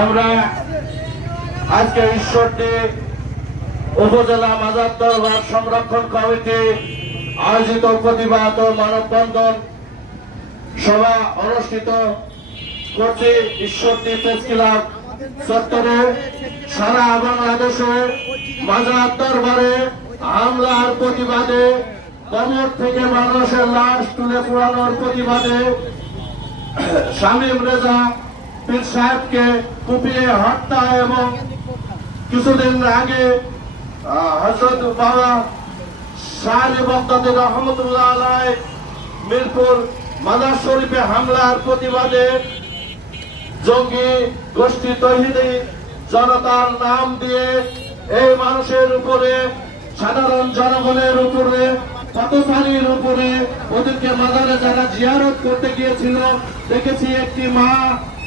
আমরা আজকে ঈশ্বরদী উপজেলা মাজার দরবার সংরক্ষণ কমিটি আয়োজিত প্রতিবাদ ও মানববন্ধন সভা অনুষ্ঠিত করছি ঈশ্বরদী প্রেস ক্লাব চত্বরে। সারা বাংলাদেশে মাজার দরবারে হামলার প্রতিবাদে, কবর থেকে মানুষের লাশ তুলে পোড়ানোর প্রতিবাদে শামীম রেজা পীর সাহেবকে কুপিয়ে হত্যা এবং কিছুদিন আগে হযরত বাবা শাহ আলী বগদাদী রহমতুল্লাহ আলাইহি মিরপুর মাজার শরীফে হামলার প্রতিবাদে জঙ্গি গোষ্ঠী তৌহিদি জনতার নাম দিয়ে এই মানুষের উপরে, সাধারণ জনগণের উপরে, পথচারীর উপরে, ওদেরকে মাজারে যারা জিয়ারত করতে গিয়েছিল দেখেছি একটি মা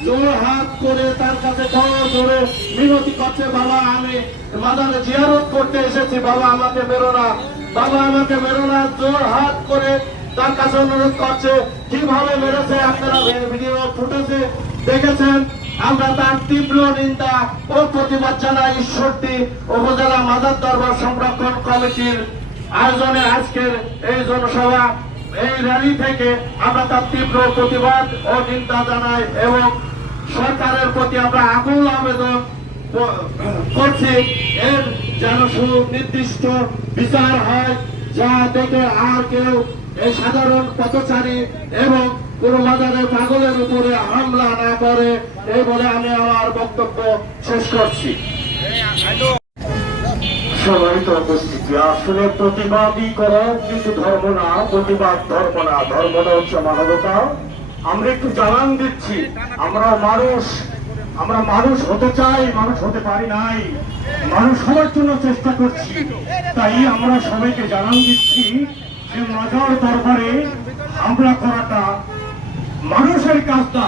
জোর হাত করে তার কাছে ধরে মিনতি করছে, বাবা আমি মাজারে জিয়ারত করতে এসেছি, বাবা আমাকে মেরো না, বাবা আমাকে মেরো না। জোর হাত করে তার কাছে অনুরোধ করছে। কিভাবে মেরেছে আপনারা ভিডিও ফুটেজে দেখেছেন। আমরা তার তীব্র নিন্দা ও প্রতিবাদ জানাই ঈশ্বরদী উপজেলা মাজার দরবার সংরক্ষণ কমিটির আয়োজনে আজকের এই জনসভা, এই র্যালি থেকে আমরা তার তীব্র প্রতিবাদ ও নিন্দা জানাই এবং সরকারের প্রতি আমরা আকুল আবেদন করছি এর যেন সুনির্দিষ্ট বিচার হয়, যা দেখে আর কেউ এই সাধারণ পথচারী এবং কোন মাজারের পাগলের উপরে হামলা না করে, এই বলে আমি আমার বক্তব্য শেষ করছি। সম্মানিত উপস্থিতি, আসলে প্রতিবাদই করা কিন্তু ধর্ম না, প্রতিবাদ ধর্ম না, ধর্মটা হচ্ছে মানবতা। আমরা একটু জানান দিচ্ছি, আমরা মানুষ হতে চাই, মানুষ হতে পারি নাই, মানুষ হওয়ার জন্য চেষ্টা করছি। তাই আমরা সবাইকে জানান দিচ্ছি যে মাজার দরবারে হামলা করাটা মানুষের কাজ না।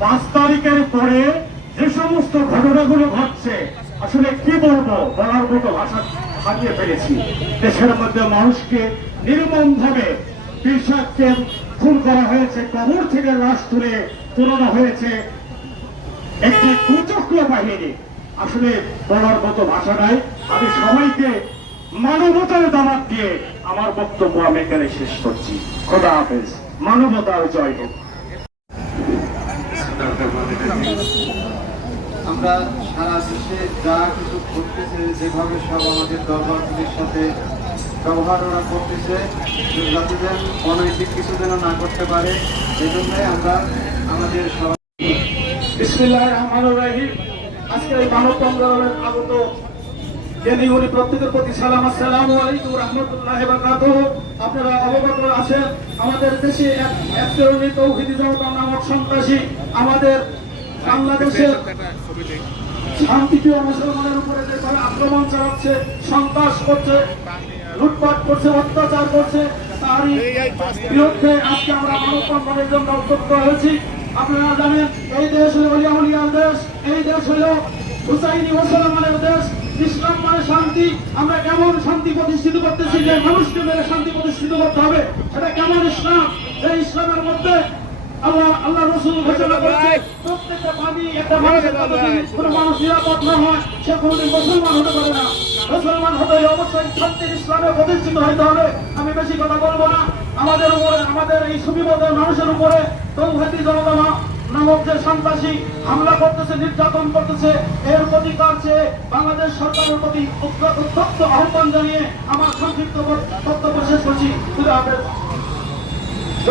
5 তারিখের পরে যে সমস্ত ঘটনাগুলো ঘটছে, আসলে কি বলবো, বলার মতো ভাষা হারিয়ে ফেলেছি। দেশের মধ্যে মানুষকে নির্মম ভাবে পীর সাহেবকে খুন করা হয়েছে, কবর থেকে লাশ তুলে তোলানো হয়েছে একটি কুচক্র বাহিনী। আসলে বলার মতো ভাষা নাই। আমি সবাইকে মানবতার দাওয়াত দিয়ে আমার বক্তব্য আমি এখানে শেষ করছি। খোদা হাফেজ। মানবতার জয় হোক। আমরা সারা দেশে যা কিছু ঘটতেছে, যেভাবে সব আমাদের দরবারগুলির সাথে ব্যবহার ওরা করতেছে, যাতে যেন অনৈতিক কিছু যেন না করতে পারে, এই জন্যই আমরা আমাদের সবাই বিসমিল্লাহির রহমানির রহিম। আজকে এই মানববন্ধনের আগত জ্ঞানী গুণী প্রত্যেকের প্রতি সালাম, আসসালামু আলাইকুম রাহমাতুল্লাহি ওয়া বারাকাতুহু। আপনারা অবগত আছেন আমাদের দেশে এক শ্রেণীর তৌহিদি জনতা নামক সন্ত্রাসী আমাদের বাংলাদেশের শান্তিপ্রিয় মুসলমানের উপরে যেভাবে আক্রমণ চালাচ্ছে, সন্ত্রাস করছে, লুটপাট করছে, অত্যাচার করছে, তারই বিরুদ্ধে আজকে আমরা মানববন্ধনের জন্য উদ্যত হয়েছি। আপনারা জানেন এই দেশ হলো ওলিয়াউলিয়ার দেশ, এই দেশ হলো হুসাইনি মুসলমানের দেশ। ইসলাম মানে শান্তি। আমরা কেমন শান্তি প্রতিষ্ঠিত করতেছি যে মানুষকে মেরে শান্তি প্রতিষ্ঠিত করতে হবে, এটা কেমন ইসলাম? এই ইসলামের মধ্যে আল্লাহ রাসূল ঘোষণা করেছে প্রত্যেকটা পানি একটা মানুষের কোনো মানুষ নিরাপদ না হয় সে কোনোদিন মুসলমান হতে পারে না। মুসলমান হতে হলে অবশ্যই শান্তির ইসলামে প্রতিষ্ঠিত হতে হবে। আমি বেশি কথা বলবো না। আমাদের উপরে, আমাদের এই সুবিধার মানুষের উপরে তৌহিদি জনতা নামক যে সন্ত্রাসী হামলা করতেছে, নির্যাতন করতেছে, এর প্রতিকার চেয়ে বাংলাদেশ সরকারের প্রতি উত্তপ্ত আহ্বান জানিয়ে আমার সংক্ষিপ্ত বক্তব্য শেষ করছি।